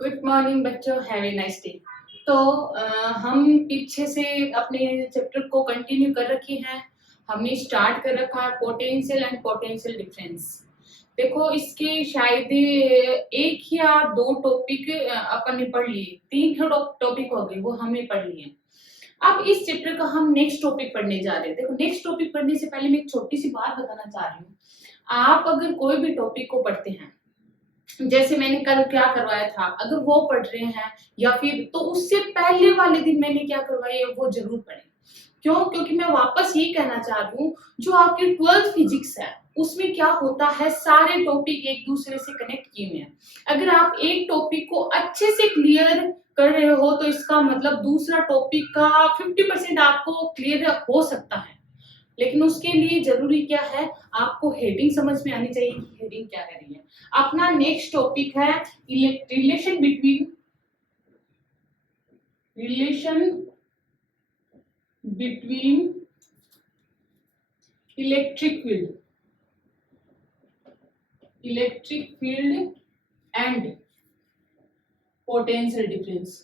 Good morning बच्चों, have a nice day. तो हम पीछे से अपने चैप्टर को कंटिन्यू कर रखे हैं। हमने स्टार्ट कर रखा है पोटेंशियल एंड पोटेंशियल डिफरेंस। देखो इसके शायद एक या दो टॉपिक अपन ने पढ़ लिए, तीन टॉपिक हो गए वो हमने पढ़ लिए। अब इस चैप्टर का हम नेक्स्ट टॉपिक पढ़ने जा रहे हैं। देखो नेक्स्ट टॉपिक पढ़ने से पहले मैं एक छोटी सी बात बताना चाह रही हूँ। आप अगर कोई भी टॉपिक को पढ़ते हैं, जैसे मैंने कल क्या करवाया था, अगर वो पढ़ रहे हैं या फिर तो उससे पहले वाले दिन मैंने क्या करवाया है वो जरूर पढ़ें। क्यों? क्योंकि मैं वापस ये कहना चाह रही हूँ, जो आपकी 12th फिजिक्स है उसमें क्या होता है, सारे टॉपिक एक दूसरे से कनेक्ट किए हुए हैं। अगर आप एक टॉपिक को अच्छे से क्लियर कर रहे हो तो इसका मतलब दूसरा टॉपिक का 50% आपको क्लियर हो सकता है। लेकिन उसके लिए जरूरी क्या है, आपको हेडिंग समझ में आनी चाहिए कि हेडिंग क्या कह रही है। अपना नेक्स्ट टॉपिक है relation between electric field and potential difference.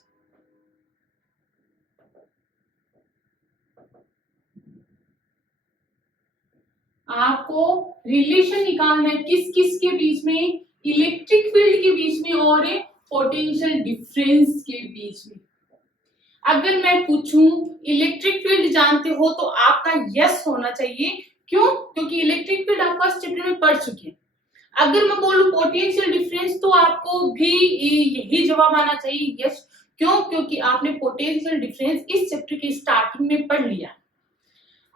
आपको रिलेशन निकालना है किस किस के बीच में, इलेक्ट्रिक फील्ड के बीच में और पोटेंशियल डिफरेंस के बीच में। अगर मैं पूछूं इलेक्ट्रिक फील्ड जानते हो तो आपका यस होना चाहिए। क्यों? क्योंकि इलेक्ट्रिक फील्ड आप फर्स्ट चैप्टर में पढ़ चुके हैं। अगर मैं बोलूं पोटेंशियल डिफरेंस तो आपको भी यही जवाब आना चाहिए, यस। क्यों? क्योंकि आपने पोटेंशियल डिफरेंस इस चैप्टर की स्टार्टिंग में पढ़ लिया।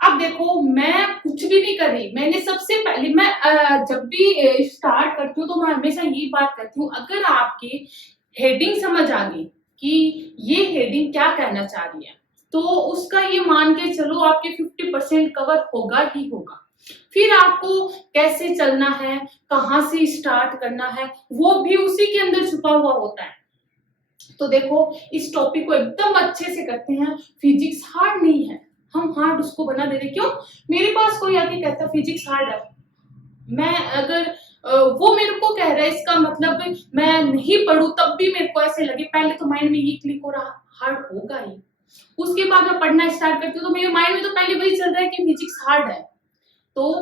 अब देखो मैं कुछ भी नहीं कर रही, मैंने सबसे पहले मैं जब भी स्टार्ट करती हूँ तो मैं हमेशा यही बात करती हूँ, अगर आपकी हेडिंग समझ आ गई कि ये हेडिंग क्या कहना चाह रही है तो उसका ये मान के चलो आपके 50% कवर होगा ही होगा। फिर आपको कैसे चलना है, कहाँ से स्टार्ट करना है, वो भी उसी के अंदर छुपा हुआ होता है। तो देखो इस टॉपिक को एकदम अच्छे से करते हैं। फिजिक्स हार्ड नहीं है, हम हार्ड उसको बना दे रहे। क्यों? मेरे पास कोई आके कहता फिजिक्स हार्ड है, मैं अगर वो मेरे को कह रहा है इसका मतलब मैं नहीं पढ़ूं तब भी मेरे को ऐसे लगे, पहले तो माइंड में ये क्लिक हो रहा हार्ड होगा ही। उसके बाद मैं पढ़ना स्टार्ट करती हूँ तो मेरे माइंड में तो पहले वही चल रहा है कि फिजिक्स हार्ड है। तो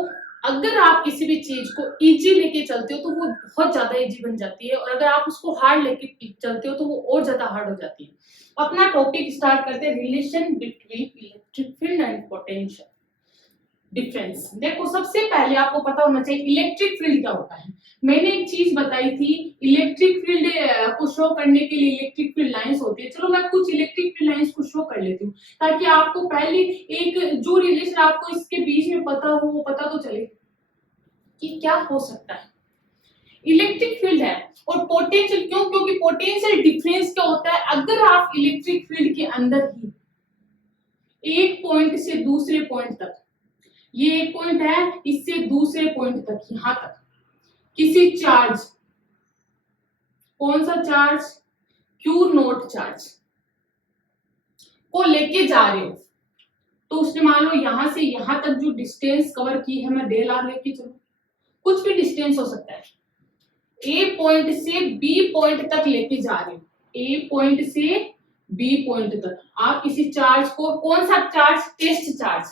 अगर आप किसी भी चीज को इजी लेके चलते हो तो वो बहुत ज्यादा इजी बन जाती है, और अगर आप उसको हार्ड लेके चलते हो तो वो और ज्यादा हार्ड हो जाती है। अपना टॉपिक स्टार्ट करते हैं, relation between electric field and potential difference. देखो सबसे पहले आपको पता होना चाहिए इलेक्ट्रिक फील्ड क्या होता है। मैंने एक चीज बताई थी, इलेक्ट्रिक फील्ड को शो करने के लिए इलेक्ट्रिक फील्ड लाइंस होती है। चलो मैं कुछ इलेक्ट्रिक फील्ड लाइंस को शो कर लेती हूँ ताकि आपको पहले एक जो रिलेशन आपको इसके बीच में पता हो वो पता तो चले कि क्या हो सकता है। इलेक्ट्रिक फील्ड है और पोटेंशियल, क्यों? क्योंकि पोटेंशियल डिफरेंस क्या होता है, अगर आप इलेक्ट्रिक फील्ड के अंदर ही एक पॉइंट से दूसरे पॉइंट तक, ये एक पॉइंट है, इससे दूसरे पॉइंट तक, यहां तक किसी चार्ज, कौन सा चार्ज, क्यू नोट चार्ज को लेके जा रहे हो तो उसने मान लो यहां से यहां तक जो डिस्टेंस कवर की है, मैं डेल आर लेके चलूं, कुछ भी डिस्टेंस हो सकता है, ए पॉइंट से बी पॉइंट तक लेके जा रहे हो, ए पॉइंट से बी पॉइंट तक आप किसी चार्ज को, कौन सा चार्ज, टेस्ट चार्ज,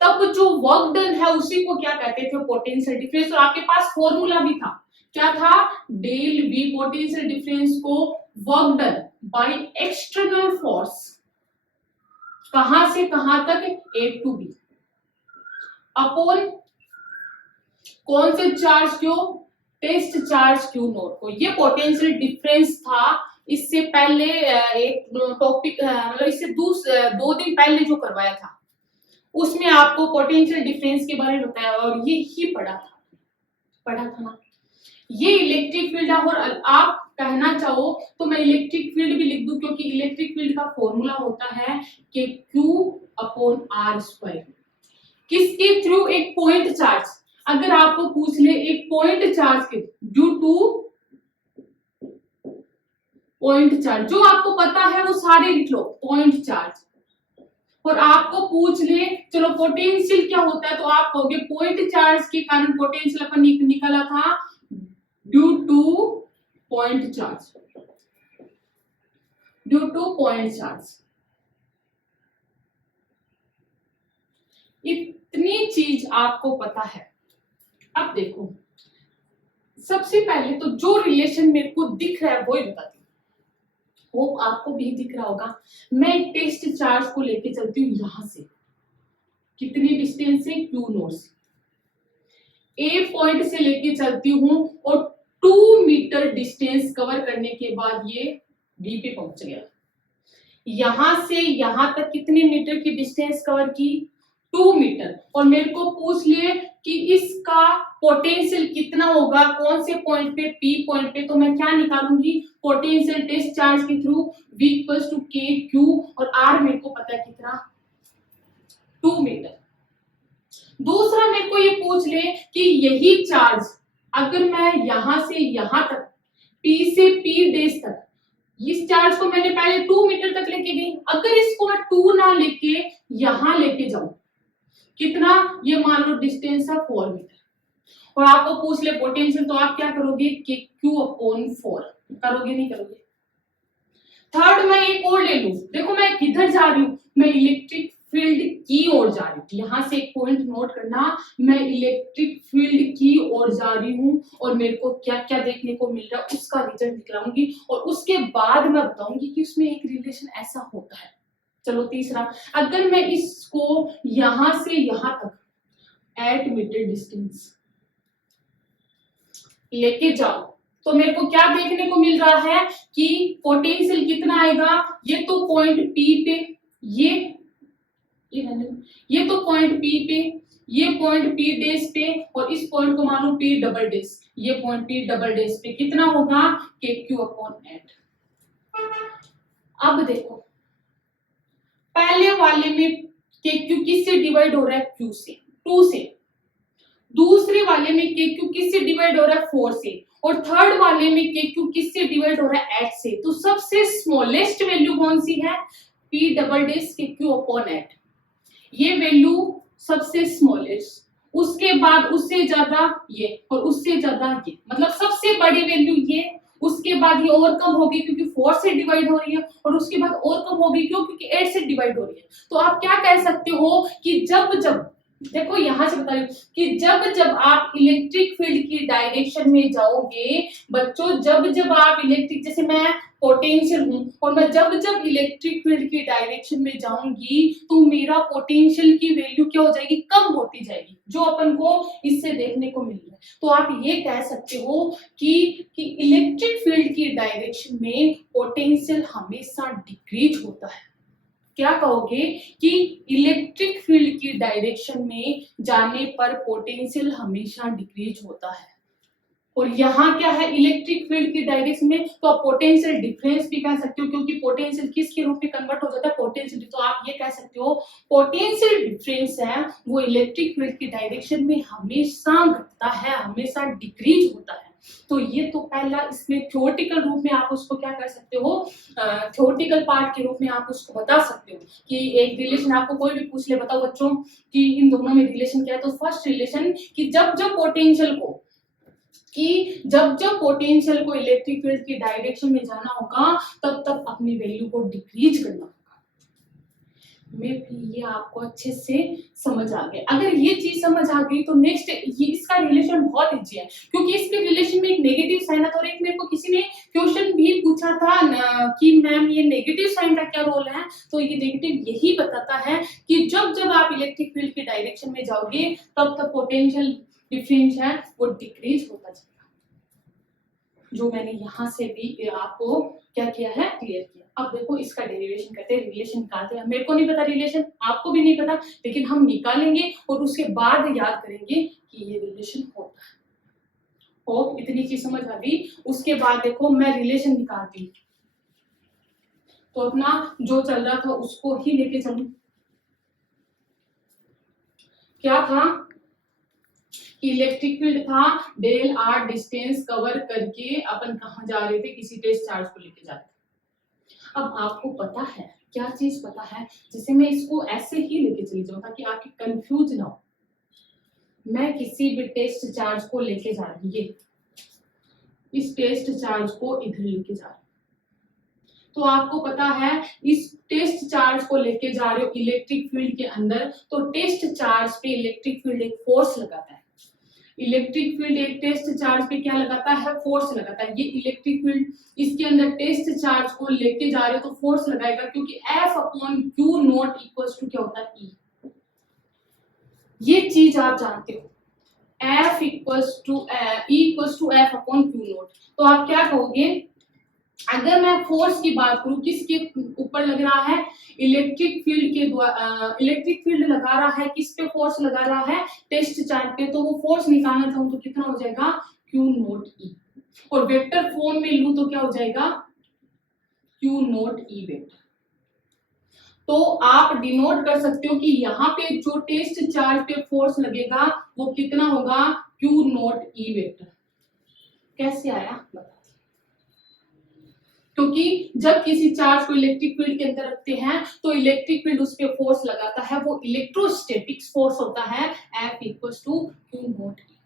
तब जो वर्क डन है उसी को क्या कहते थे, पोटेंशियल डिफरेंस। और आपके पास फॉर्मूला भी था, क्या था, डेल वी, पोटेंशियल डिफरेंस को work done by external force, कहां से कहां तक, ए टू बी, अपॉन कौन से चार्ज क्यों, टेस्ट चार्ज क्यू नोट को। ये पोटेंशियल डिफरेंस था। इससे पहले एक टॉपिक मतलब इससे 2 दिन पहले जो करवाया था उसमें आपको पोटेंशियल डिफरेंस के बारे में बताया और ये ही पढ़ा था ना। ये इलेक्ट्रिक फील्ड है, और आप कहना चाहो तो मैं इलेक्ट्रिक फील्ड भी लिख दूं, क्योंकि इलेक्ट्रिक फील्ड का फॉर्मूला होता है कि Q अपॉन आर स्क्वायर। किसके थ्रू, एक पॉइंट चार्ज, अगर आपको पूछ ले एक पॉइंट चार्ज के ड्यू टू पॉइंट चार्ज, जो आपको पता है वो सारे लिख लो पॉइंट चार्ज, और आपको पूछ ले चलो पोटेंशियल क्या होता है तो आप कहोगे पॉइंट चार्ज के कारण पोटेंशियल अपन निकला था due two point charge. Due two point charge. इतनी चीज आपको पता है। अब देखो, सबसे पहले तो जो रिलेशन मेरे को दिख रहा है वो ही बताती हूँ, वो आपको भी दिख रहा होगा। मैं टेस्ट चार्ज को लेके चलती हूँ यहां से, कितनी डिस्टेंस है, क्यू नोट से ए पॉइंट से लेके चलती हूँ और 2 मीटर डिस्टेंस कवर करने के बाद ये बी पे पहुंच गया। यहां से यहां तक कितने मीटर की डिस्टेंस कवर की, 2 मीटर। और मेरे को पूछ लिए कि इसका पोटेंशियल कितना होगा, कौन से पॉइंट पे, पी पॉइंट पे। तो मैं क्या निकालूंगी, पोटेंशियल टेस्ट चार्ज के थ्रू V इक्वल्स टू के क्यू, और आर मेरे को पता है कितना, 2 मीटर। दूसरा मेरे को ये पूछ ले कि यही चार्ज अगर मैं यहां से यहां तक, P से P डेज तक, इस चार्ज को मैंने पहले 2 मीटर तक लेके गई, अगर इसको मैं 2 ना लेके यहां लेके जाऊं, कितना, ये मान लो डिस्टेंस है 4 मीटर, और आपको पूछ ले पोटेंशियल, तो आप क्या करोगे, के क्यू अपॉन 4 करोगे, नहीं करोगे। थर्ड मैं एक और ले लूं, देखो मैं किधर जा रही हूं, मैं इलेक्ट्रिक फील्ड की ओर जा रही हूँ। यहां से एक पॉइंट नोट करना, मैं इलेक्ट्रिक फील्ड की ओर जा रही हूँ, और मेरे को क्या क्या देखने को मिल रहा है उसका रिजल्ट दिखलाऊंगी, और उसके बाद मैं बताऊंगी कि उसमें एक रिलेशन ऐसा होता है। चलो तीसरा, अगर मैं इसको यहां से यहां तक एट मीटर डिस्टेंस लेके जाओ, तो मेरे को क्या देखने को मिल रहा है कि पोटेंशियल कितना आएगा, ये तो पॉइंट पी पे, ये तो पॉइंट पी पे, ये पॉइंट पी डेस पे, और इस पॉइंट को मानो पी डबल डेस, ये पॉइंट पी डबल डेस पे कितना होगा, के क्यू अपॉन 8। अब देखो, पहले वाले में के क्यू किससे डिवाइड हो रहा है, क्यू से, 2 से। दूसरे वाले में के क्यू किससे डिवाइड हो रहा है, 4 से। और थर्ड वाले में के क्यू किससे डिवाइड हो रहा है, 8 से। तो सबसे स्मॉलेस्ट वैल्यू कौन सी है, पी डबल डेस के क्यू अपॉन 8, ये वैल्यू सबसे स्मॉलेस्ट, उसके बाद उससे ज्यादा ये, और उससे ज्यादा ये, मतलब सबसे बड़ी वैल्यू ये, उसके बाद ये और कम होगी क्योंकि 4 से डिवाइड हो रही है, और उसके बाद और कम होगी क्यों, क्योंकि 8 से डिवाइड हो रही है। तो आप क्या कह सकते हो कि जब जब, देखो यहां से बता रही हूं कि जब जब आप इलेक्ट्रिक फील्ड की डायरेक्शन में जाओगे बच्चों, जब जब आप इलेक्ट्रिक, जैसे मैं पोटेंशियल हूं और मैं जब जब इलेक्ट्रिक फील्ड की डायरेक्शन में जाऊंगी तो मेरा पोटेंशियल की वैल्यू क्या हो जाएगी, कम होती जाएगी, जो अपन को इससे देखने को मिल रहा है। तो आप ये कह सकते हो कि इलेक्ट्रिक फील्ड की डायरेक्शन में पोटेंशियल हमेशा डिक्रीज होता है। क्या कहोगे कि इलेक्ट्रिक फील्ड की डायरेक्शन में जाने पर पोटेंशियल हमेशा डिक्रीज होता है। और यहाँ क्या है, इलेक्ट्रिक फील्ड की डायरेक्शन में, तो आप पोटेंशियल डिफरेंस भी कह सकते हो, क्योंकि पोटेंशियल किसके रूप में कन्वर्ट हो जाता है, पोटेंशियल। तो आप ये कह सकते हो पोटेंशियल डिफरेंस है वो इलेक्ट्रिक फील्ड की डायरेक्शन में हमेशा घटता है, हमेशा डिक्रीज होता है। तो ये तो पहला, इसमें थ्योरेटिकल रूप में आप उसको क्या कर सकते हो, थ्योरेटिकल पार्ट के रूप में आप उसको बता सकते हो कि एक रिलेशन, आपको कोई भी पूछ ले, बताओ बच्चों कि इन दोनों में रिलेशन क्या है। तो फर्स्ट रिलेशन कि जब जब पोटेंशियल को, कि जब जब पोटेंशियल को इलेक्ट्रिक फील्ड की डायरेक्शन में जाना होगा तब तब अपनी वैल्यू को डिक्रीज करना होगा। मैं भी ये आपको अच्छे से समझ आ गया। अगर ये चीज समझ आ गई तो नेक्स्ट ये इसका रिलेशन बहुत इजी है, क्योंकि इसके रिलेशन में एक नेगेटिव साइन है। और एक मेरे को किसी ने क्वेश्चन भी पूछा था कि मैम ये नेगेटिव साइन का क्या रोल है, तो ये नेगेटिव यही बताता है कि जब जब आप इलेक्ट्रिक फील्ड की डायरेक्शन में जाओगे तब तक पोटेंशियल डिफरेंस है वो डिक्रीज होता जाएगा। जो मैंने यहाँ से भी आपको क्या किया है, क्लियर किया। अब देखो इसका डेरिवेशन करते हैं, रिलेशन निकालते हैं। मेरे को नहीं पता रिलेशन, आपको भी नहीं पता, लेकिन हम निकालेंगे और उसके बाद याद करेंगे कि ये रिलेशन होता है। और इतनी चीज समझ आ गई। उसके बाद देखो मैं रिलेशन निकालती, तो अपना जो चल रहा था उसको ही लेके चलूं। क्या था, इलेक्ट्रिक फील्ड था, डेल आर डिस्टेंस कवर करके अपन कहाँ जा रहे थे, किसी टेस्ट चार्ज को लेके जा रहे थे। अब आपको पता है, क्या चीज पता है, जिसे मैं इसको ऐसे ही लेके चली जाऊं ताकि आपकी कंफ्यूज ना हो। मैं किसी भी टेस्ट चार्ज को लेके जा रही हूँ, ये इस टेस्ट चार्ज को इधर लेके जा रही हूँ, तो आपको पता है इस टेस्ट चार्ज को लेके जा रहे हो इलेक्ट्रिक फील्ड के अंदर, तो टेस्ट चार्ज पे इलेक्ट्रिक फील्ड एक फोर्स लगाता है। इलेक्ट्रिक फील्ड एक टेस्ट चार्ज पे क्या लगाता है, फोर्स लगाता है। ये इलेक्ट्रिक फील्ड इसके अंदर टेस्ट चार्ज को लेके जा रहे हो तो फोर्स लगाएगा, क्योंकि F upon Q naught equals to क्या होता है, E। ये चीज आप जानते हो, F equals to E equals to F upon Q naught. तो आप क्या कहोगे, अगर मैं फोर्स की बात करूं किसके ऊपर लग रहा है, इलेक्ट्रिक फील्ड के द्वारा, इलेक्ट्रिक फील्ड लगा रहा है किस पे, फोर्स लगा रहा है टेस्ट चार्ज पे, तो वो फोर्स निकालना चाहूं तो कितना हो जाएगा, क्यू नॉट ई। और वेक्टर फॉर्म में लूं तो क्या हो जाएगा, क्यू नॉट ई वेक्टर। तो आप डिनोट कर सकते हो कि यहाँ पे जो टेस्ट चार्ज पे फोर्स लगेगा वो कितना होगा, क्यू नॉट ई वेक्टर। कैसे आया बता, क्योंकि जब किसी चार्ज को इलेक्ट्रिक फील्ड के अंदर रखते हैं तो इलेक्ट्रिक फील्ड उस पे फोर्स लगाता है, वो इलेक्ट्रोस्टैटिक फोर्स होता है, F equals to Q naught E.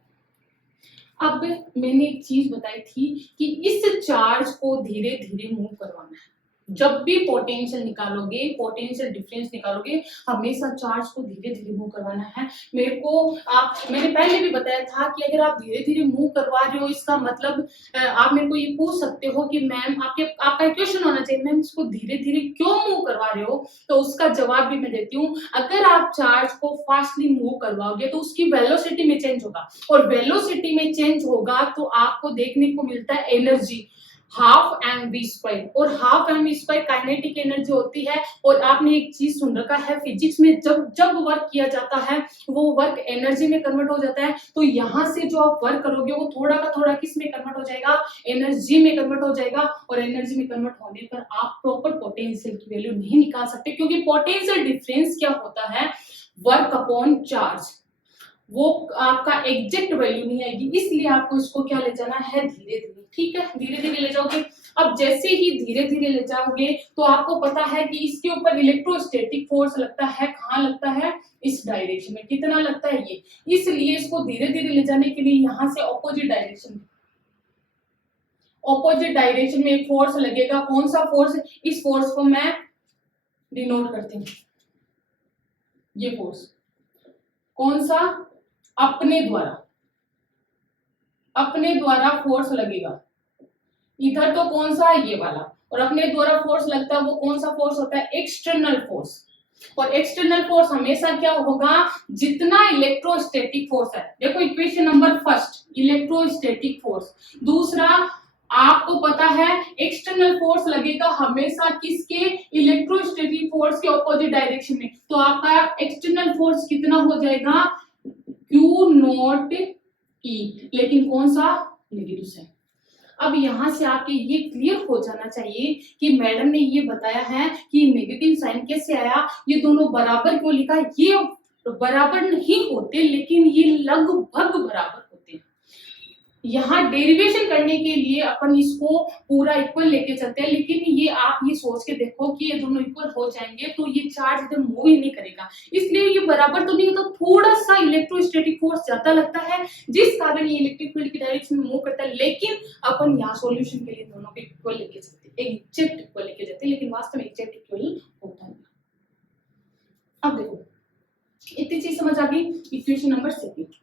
अब मैंने एक चीज बताई थी कि इस चार्ज को धीरे धीरे मूव करवाना है। जब भी पोटेंशियल निकालोगे, पोटेंशियल डिफरेंस निकालोगे, हमेशा चार्ज को धीरे धीरे मूव करवाना है। मैंने पहले भी बताया था कि अगर आप धीरे धीरे मूव करवा रहे हो, इसका मतलब आप मेरे को ये पूछ सकते हो कि मैम आपका क्वेश्चन होना चाहिए, मैम इसको धीरे धीरे क्यों मूव करवा रहे हो, तो उसका जवाब भी मैं देती हूँ। अगर आप चार्ज को फास्टली मूव करवाओगे तो उसकी वेलोसिटी में चेंज होगा, और वेलोसिटी में चेंज होगा तो आपको देखने को मिलता है energy, half m v square. और half m v square kinetic energy होती है। और आपने एक चीज सुन रखा है फिजिक्स में, जब जब वर्क किया जाता है वो वर्क एनर्जी में कन्वर्ट हो जाता है। तो यहाँ से जो आप वर्क करोगे वो थोड़ा का थोड़ा किस में कन्वर्ट हो जाएगा, एनर्जी में कन्वर्ट हो जाएगा। और एनर्जी में कन्वर्ट होने पर आप प्रॉपर पोटेंशियल की वैल्यू नहीं निकाल सकते, क्योंकि पोटेंशियल डिफरेंस क्या होता है, वर्क अपॉन चार्ज, वो आपका एग्जैक्ट वैल्यू नहीं आएगी। इसलिए आपको इसको क्या ले जाना है, धीरे धीरे। ठीक है, धीरे धीरे ले जाओगे। अब जैसे ही धीरे धीरे ले जाओगे तो आपको पता है कि इसके ऊपर इलेक्ट्रोस्टैटिक फोर्स लगता है, कहाँ लगता है, इस डायरेक्शन में। कितना लगता है, ये। इसलिए इसको धीरे धीरे ले जाने के लिए यहाँ से ऑपोजिट डायरेक्शन में एक फोर्स लगेगा। कौन सा फोर्स, इस फोर्स को मैं डिनोट करती हूँ, ये फोर्स कौन सा, अपने द्वारा फोर्स लगेगा। इधर तो कौन सा है, ये वाला। और अपने द्वारा फोर्स लगता है वो कौन सा फोर्स होता है, एक्सटर्नल फोर्स। और एक्सटर्नल फोर्स हमेशा क्या होगा, जितना इलेक्ट्रोस्टैटिक फोर्स है। देखो equation number first, electrostatic force. दूसरा, आपको पता है एक्सटर्नल फोर्स लगेगा हमेशा किसके, इलेक्ट्रोस्टैटिक फोर्स के ऑपोजिट डायरेक्शन में। तो आपका एक्सटर्नल फोर्स कितना हो जाएगा, क्यू नॉट ई, लेकिन कौन सा, नेगेटिव साइन। अब यहां से आपके ये क्लियर हो जाना चाहिए कि मैडम ने ये बताया है कि नेगेटिव साइन कैसे आया, ये दोनों बराबर क्यों लिखा। ये बराबर नहीं होते, लेकिन ये लगभग बराबर होते हैं। यहाँ डेरिवेशन करने के लिए अपन इसको पूरा इक्वल लेके चलते हैं, लेकिन ये आप ये सोच के देखो कि ये दोनों इक्वल हो जाएंगे तो ये चार्ज इधर मूव ही नहीं करेगा। इसलिए ये बराबर तो नहीं होता, थोड़ा सा इलेक्ट्रोस्टैटिक फोर्स ज्यादा लगता है, जिस कारण ये इलेक्ट्रिक फील्ड की डायरेक्शन में मूव करता है। लेकिन अपन यहाँ सॉल्यूशन के लिए दोनों को इक्वल लेके चलते, एग्जैक्ट इक्वल लेके जाते हैं, लेकिन वास्तव में एग्जैक्ट इक्वल होता है। अब देखो इतनी चीज समझ आ गई, इक्वेशन नंबर सेकंड।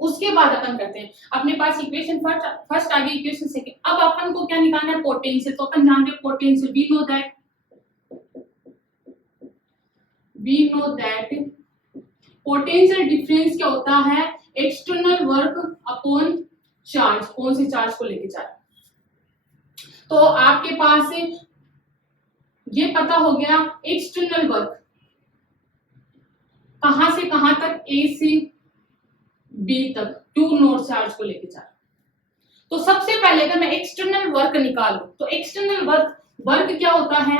उसके बाद अपन करते हैं, अपने पास इक्वेशन फर्स्ट आ गई, इक्वेशन सेकंड। अब अपन को क्या निकालना है, पोटेंशियल। तो अपन जानते हैं potential, we know that potential difference क्या होता है, एक्सटर्नल वर्क अपॉन चार्ज। कौन से चार्ज को लेके जा रहे हैं, तो आपके पास ये पता हो गया, एक्सटर्नल वर्क कहां से कहां तक, ए से बी तक, क्यू नॉट चार्ज को लेके जा रहा। तो सबसे पहले अगर मैं एक्सटर्नल वर्क निकालूं तो एक्सटर्नल वर्क क्या होता है,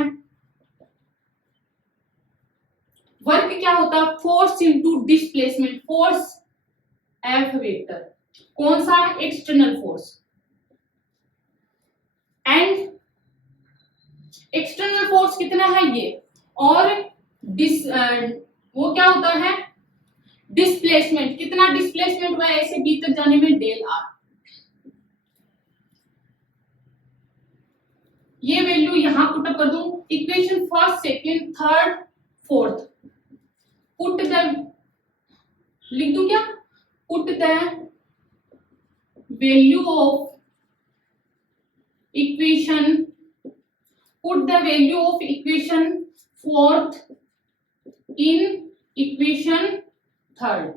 वर्क क्या होता है, force into displacement, force F vector. कौन सा, external force. And external force कितना है ये, और वो क्या होता है, डिस्प्लेसमेंट। कितना डिस्प्लेसमेंट हुआ ए से बी तक जाने में, डेल आर। ये वैल्यू यहां पुटअप कर दूं, equation first second third fourth, put the, लिख दूं क्या, put the value of equation, put the value of equation fourth in equation third,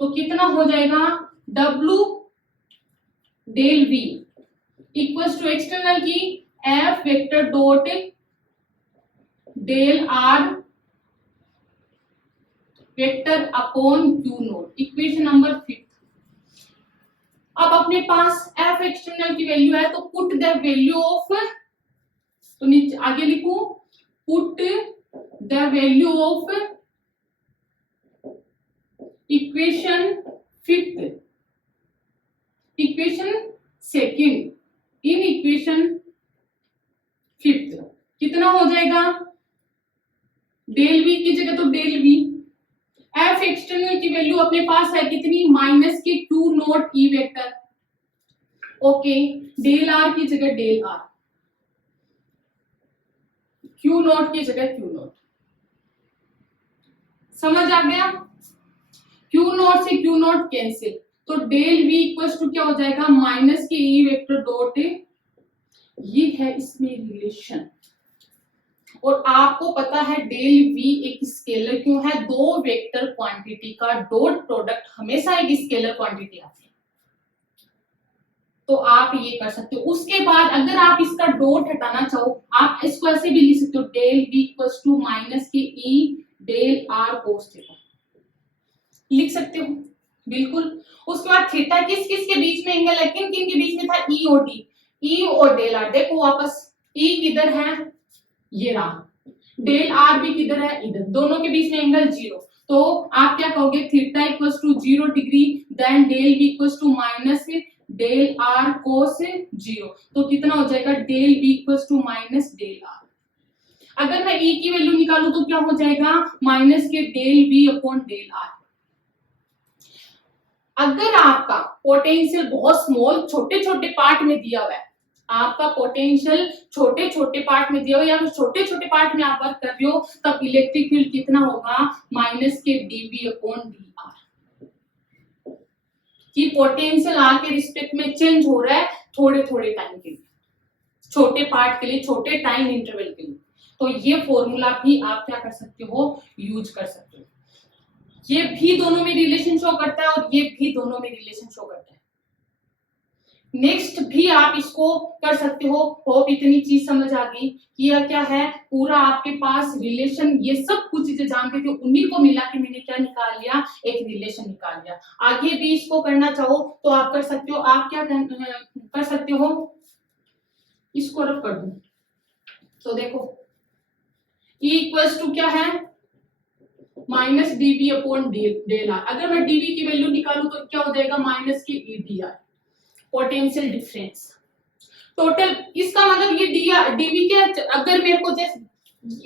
तो कितना हो जाएगा, W del V equals to external की F vector dot del R vector upon Q naught, equation number 5। अब अपने पास F external की value है, तो पुट द वैल्यू ऑफ, तो नीचे आगे लिखू, put the value of equation fifth, equation second in equation fifth, कितना हो जाएगा, डेल V की जगह तो डेल V, F एक्सटर्नल की वैल्यू अपने पास है कितनी, minus K Q naught E vector, okay, del R की जगह डेल R, Q नोट की जगह Q नोट, समझ आ गया, Q नोट से Q नोट कैंसिल, तो डेल V इक्वल्स टू क्या हो जाएगा, minus K E vector dot, ये है इसमें रिलेशन। और आपको पता है डेल V एक स्केलर क्यों है, दो वेक्टर क्वांटिटी का डॉट प्रोडक्ट हमेशा एक स्केलर क्वांटिटी आती है, तो आप ये कर सकते हो। उसके बाद अगर आप इसका डॉट हटाना चाहो, आप इसको ऐसे भी लिख सकते हो, del V equals to minus K E del R cos theta, लिख सकते हो बिल्कुल। उसके बाद थीटा किस किस के बीच में एंगल है, किन किन के बीच में था, E और D, E और डेल R, देखो वापस E किधर है, ये रहा, डेल R भी किधर है, इधर, दोनों के बीच में एंगल 0, तो आप क्या कहोगे, theta equals to 0 degree, then del V equals to minus del R cos 0, तो कितना हो जाएगा, del V equals to minus del R। अगर मैं E की वैल्यू निकालूं तो क्या हो जाएगा, minus K del V upon del R। अगर आपका पोटेंशियल बहुत स्मॉल छोटे छोटे पार्ट में दिया हुआ है, आपका पोटेंशियल छोटे छोटे पार्ट में दिया हुआ है, या फिर छोटे छोटे पार्ट में आप वर्क कर रहे हो, तब इलेक्ट्रिक फील्ड कितना होगा, माइनस के dV अपॉन dr, कि पोटेंशियल आर के रिस्पेक्ट में चेंज हो रहा है थोड़े थोड़े टाइम के लिए, छोटे पार्ट के लिए, छोटे टाइम इंटरवल के लिए। तो ये फॉर्मूला भी आप क्या कर सकते हो, यूज कर सकते हो। ये भी दोनों में रिलेशन शो करता है और ये भी दोनों में रिलेशन शो करता है। नेक्स्ट भी आप इसको कर सकते हो। होप इतनी चीज समझ आ गई कि यह क्या है, पूरा आपके पास रिलेशन, ये सब कुछ चीजें जानते थे, उन्हीं को मिला के मैंने क्या निकाल लिया, एक रिलेशन निकाल लिया। आगे भी इसको करना चाहो तो आप कर सकते हो। आप क्या कर सकते हो, इसको रफ कर दूं तो देखो E इक्वल्स टू क्या है, minus dV upon del R। अगर मैं dV की वैल्यू निकालूं तो क्या हो जाएगा, minus K E dr, potential difference total. इसका मतलब ये dV के, अगर मेरे को जैसे,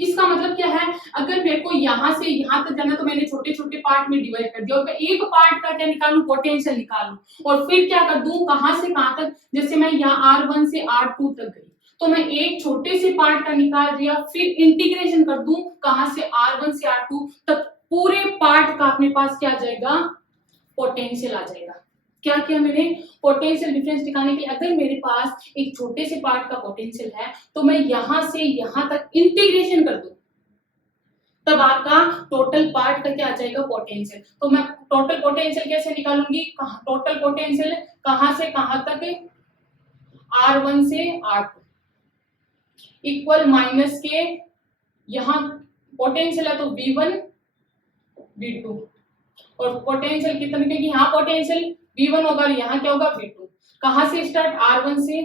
इसका मतलब क्या है, अगर मेरे को यहाँ से यहाँ तक जाना तो मैंने छोटे छोटे पार्ट में डिवाइड कर दिया, और मैं एक पार्ट का क्या निकालूं, पोटेंशियल निकालूं, और फिर क्या कर दूं, कहां से कहां तक, जैसे मैं यहाँ R1 से R2 तक गई, तो मैं एक छोटे से पार्ट का निकाल दिया, फिर इंटीग्रेशन कर दूं कहां से, R1 से R2 तक, पूरे पार्ट का अपने पास क्या आ जाएगा, पोटेंशियल आ जाएगा। क्या किया मैंने, पोटेंशियल डिफरेंस निकालने के लिए अगर मेरे पास एक छोटे से पार्ट का पोटेंशियल है, तो मैं यहां से यहां तक इंटीग्रेशन कर दूं, तब आपका टोटल पार्ट का क्या आ जाएगा, पोटेंशियल। तो मैं टोटल पोटेंशियल कैसे निकालूंगी, टोटल पोटेंशियल कहां से कहां तक, R1 से R2 इक्वल माइनस के, यहां पोटेंशियल है तो V1 V2, और पोटेंशियल कितने, क्योंकि यहाँ पोटेंशियल V1 होगा और यहाँ क्या होगा, V2। कहां से स्टार्ट, R1 से।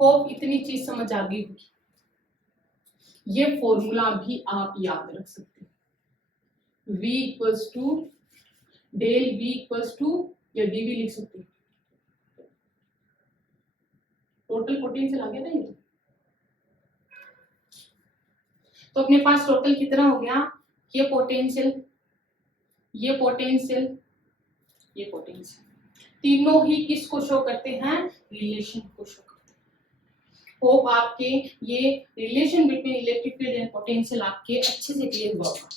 होप इतनी चीज समझ आ गई होगी। ये फॉर्मूला भी आप याद रख सकते हैं, V equals to del V equals to, या dV लिख सकते हैं, टोटल पोटेंशियल आ गया ना ये। तो अपने पास टोटल कितना हो गया, ये पोटेंशियल, ये पोटेंशियल, ये पोटेंशियल, तीनों ही किसको शो करते हैं, रिलेशन को शो करते हैं। होप आपके ये relation between electric field and potential आपके अच्छे से क्लियर हुआ होगा।